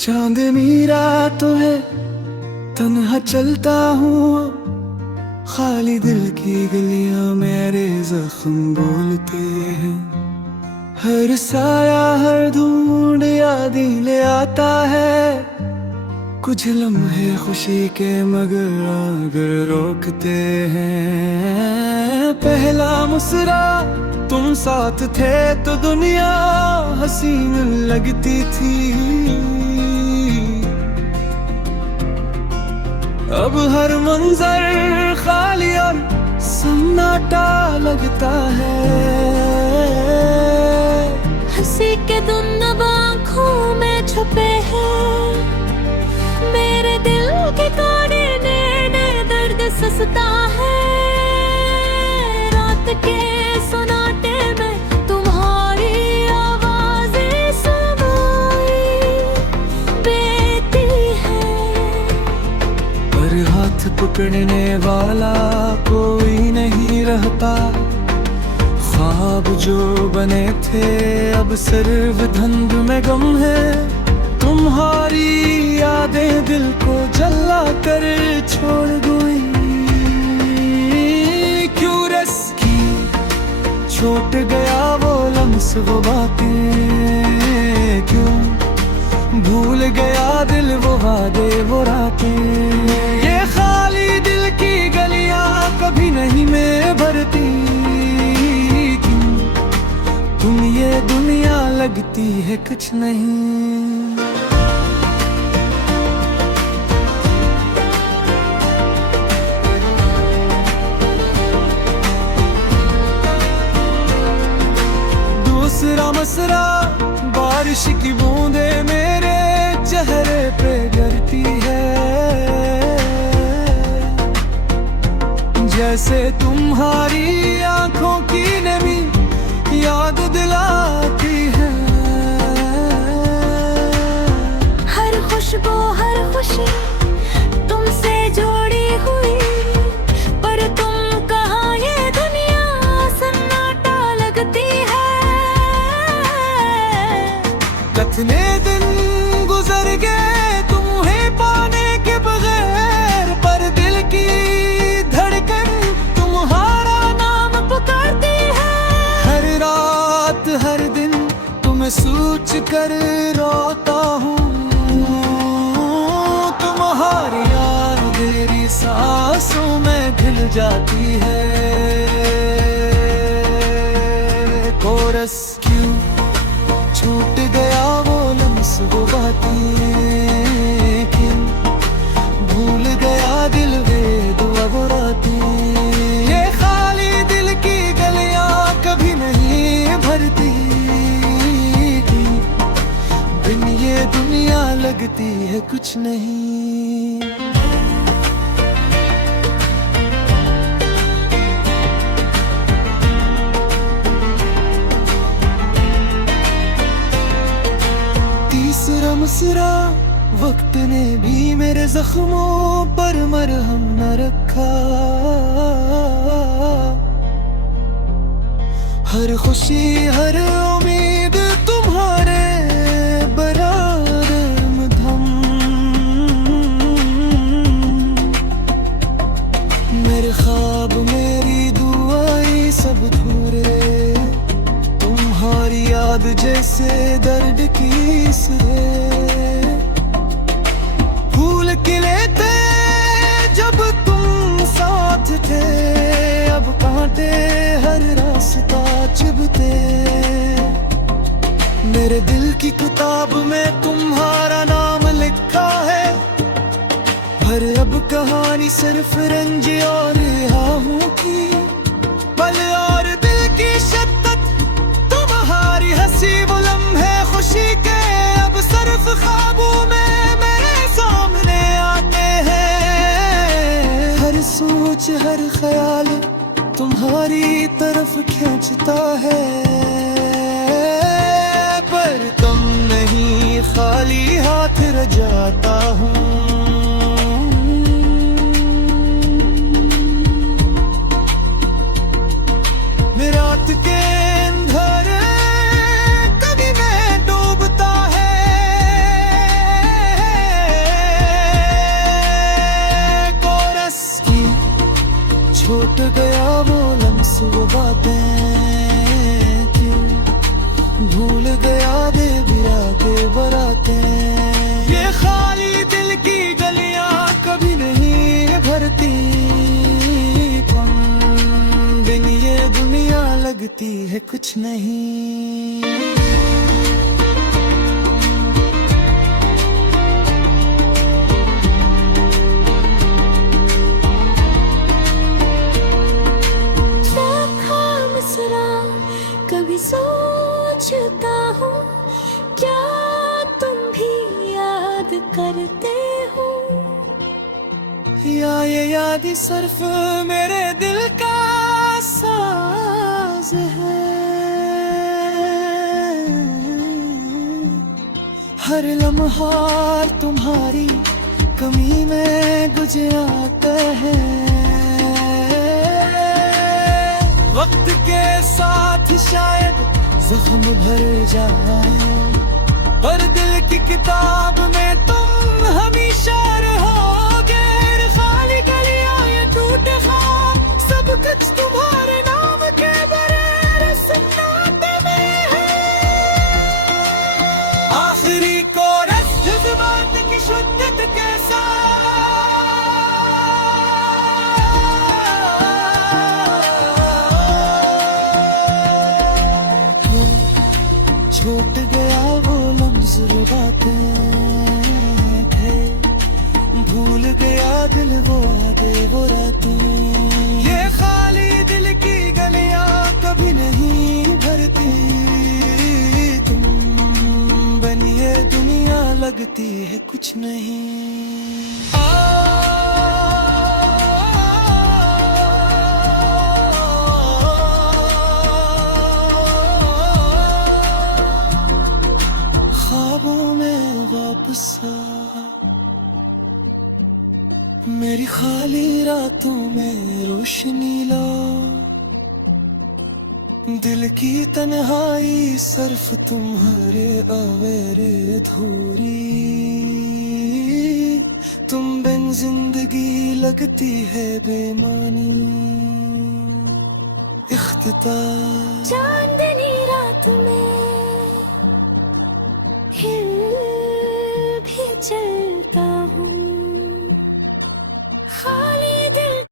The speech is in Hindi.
चांदनी रातों है तन्हा चलता हूँ, खाली दिल की गलियां मेरे जख्म बोलते हैं। हर साया हर ढूंढ याद ले आता है, कुछ लम्हे खुशी के मगर अगर रोकते हैं। पहला मुस्कुरा तुम साथ थे तो दुनिया हसीन लगती थी, अब हर मंजर खाली और सन्नाटा लगता है। हंसी के धुंध आँखों में छुपे हैं, मेरे दिल के कोने में दर्द ससता है। रात के सन्नाटे में तुम्हारी आवाज़ें समाई बेती है, पर हाथ पकड़ने वाला कोई नहीं रहता। ख्वाब जो बने थे अब सिर्फ धुंध में गम है, तुम्हारी यादें दिल को जला कर छोड़ गई। क्यों रस्की छूट गया वो लम्स वो बातें, क्यों भूल गया दिल वो वादे वो रातें। ये खाली दिल की गलियां कभी नहीं मैं भरती, क्यों तुम ये दुनिया लगती है कुछ नहीं। दूसरा मसरा बारिश की बूंदे मेरे चेहरे पे गिरती है, जैसे तुम्हारी आंखों की नमी याद दिलाती है। हर खुशबू हर खुशी तुमसे जोड़ी हुई, पर तुम कहाँ ये दुनिया सन्नाटा लगती है। कितने दिन गुजर गए तुम्हें पाने के बगैर, पर दिल की धड़कन तुम्हारा नाम पुकारती है। हर रात हर दिन तुम्हें सोच कर रोता हूँ, तुम्हारी याद मेरी सांसों में घुल जाती है। कोरस क्यों छूट गया वो लम्स वो बातें, क्यों भूल गया दिल वे दुआ वो रातें। ये खाली दिल की गलियां कभी नहीं भरती, बिन ये दुनिया लगती है कुछ नहीं। तीसरा मुस्कुरा वक्त ने भी मेरे जख्मों पर मरहम न रखा, हर खुशी हर उम्मीद तुम्हारे बराबर मधम। मेरे ख्वाब मेरी दुआएं सब धूरे, तुम्हारी याद जैसे दर्द की सिरे। फूल खिले थे जब तुम साथ थे, अब कांटे हर रास्ता चुभते। मेरे दिल की किताब में तुम्हारा नाम लिखा है, पर अब कहानी सिर्फ रंज और आहों की। पल और दिल की शिद्दत तुम्हारी हंसी वो लम्हे खुशी के अब सिर्फ ख्वाबों में मेरे सामने आते हैं। हर सोच हर ख्याल तुम्हारी तरफ खींचता है, पर तुम नहीं खाली हाथ रह जाता हूँ। रात के अंधेरे कभी मैं डूबता है, बस वो बातें क्यों भूल गया दे बिरा के बरातें। ये खाली दिल की गलियां कभी नहीं भरती, बिन ये दुनिया लगती है कुछ नहीं। कभी सोचता हूँ क्या तुम भी याद करते हो, या ये याद ही सिर्फ मेरे दिल का साज है। हर लम्हा तुम्हारी कमी में गुजराता है। वक्त के साथ शायद जख्म भर जाए, पर दिल की किताब में तुम हमेशा रहोगे। खाली गलियां ये टूटे ख्वाब सब कुछ तुम्हारे नाम के बगैर सन्नाटे में है। आखिरी कोरस जज्बात की शिद्दत के साथ छूट गया वो लम्ज़ बातें थे, भूल गया दिल वो आगे वो रातें। ये खाली दिल की गलियां कभी नहीं भरती, तुम बनिए दुनिया लगती है कुछ नहीं। ख्वाबों में वापस आ, मेरी खाली रातों में रोशनी ला। दिल की तन्हाई सिर्फ तुम्हारे आवेरे धूरी, तुम बिन जिंदगी लगती है बेमानी। इख्तिताम चांदनी रात में हिल भी चलता हूँ,